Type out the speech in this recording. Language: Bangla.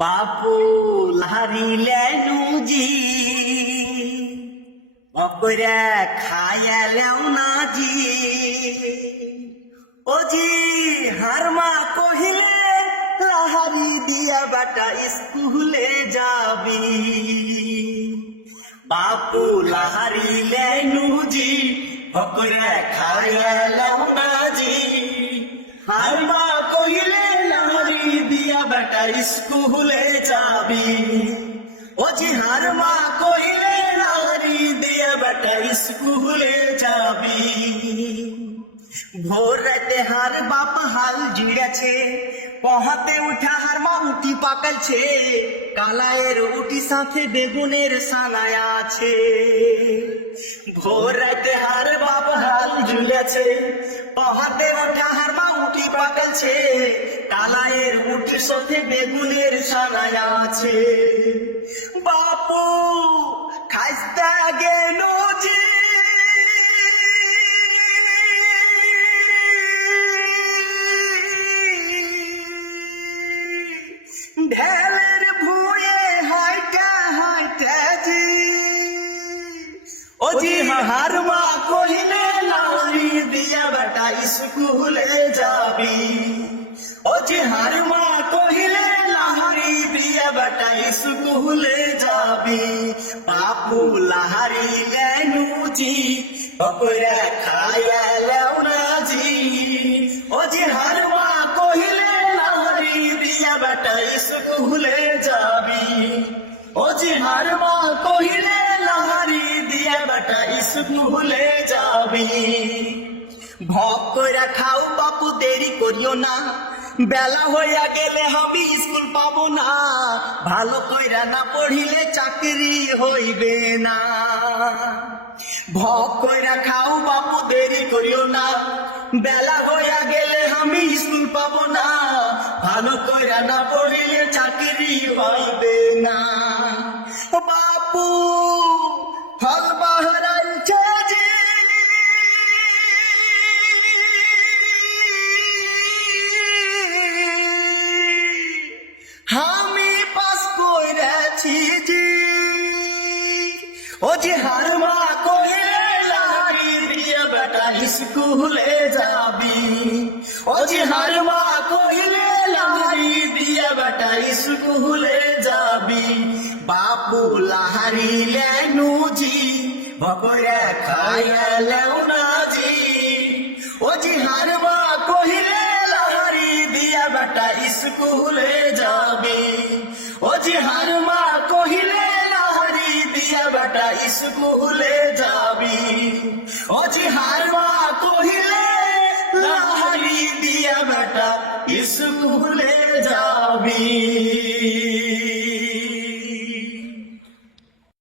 বাপু লাহারিলে নুজি অপরে খায়ালেও না জি। ও জি হারমা কহিলে, লাহারি দিয়া বাটা স্কুলে যাবি। বাপু লাহারিলে নুজি অপরে খায়ালেও স্কুলে যাবি। ও জি হারমা কহিলে লাহারি দিয়া বেটা স্কুলে যাবি। ভোর রাতে হার বাপ হাল জিড়েছে, পহাতে উঠা হার মা উটি পাকালছে কালায়ের উটি সাথে বেগুনের সানায় আছে। ভোর রাতে হার বাপ হাল ঝুলেছে পহাতে উঠা উটি কালায়ের উঠ সাথে বেগুনের সানায় আছে। বাপু খাইস্তা গেল ও জি হার মা কহিলে লাউরি দিয়া বেটা, স্কুলে যাবি। ও জি হার মা কহিলে লাহারি দিয়া বেটা, স্কুলে যাবি। বাপু লাহারি লেনু জি, বকরা খায়া লেও না জি। ও জি হার মা কহিলে লাহারি দিয়া বেটা, স্কুলে যাবি। ও জি কহিলে বেটা স্কুলে যাবি। ভক কইরা খাও বাপু, দেরি করিও না। বেলা হইয়া গেলে আমি স্কুল পাবো না। ভালো কইরা না পড়িলে চাকরি হইবে না। ভক কইরা খাও বাপু, দেরি করিও না। বেলা হইয়া গেলে আমি স্কুল পাবো না। ভালো কইরা না পড়িলে চাকরি হইবে না। বাপু আমি পাস কইরাছি জি ও যে হারমা কইলে লারি দিয়া বেটা স্কুলে যাবি। ও যে হারমা কইলে লারি দিয়া বেটা স্কুলে যাবি। বাপু লাহারি লেনু জি বকরে খায়া লেও না জি। ও জি হারমা ভুলে যাবে ও যে হার মা কহিলে নাহারি দিয়া বেটা স্কুলে যাবি ও যে হার মা কহিলে নাহারি দিয়া বেটা স্কুলে যাবি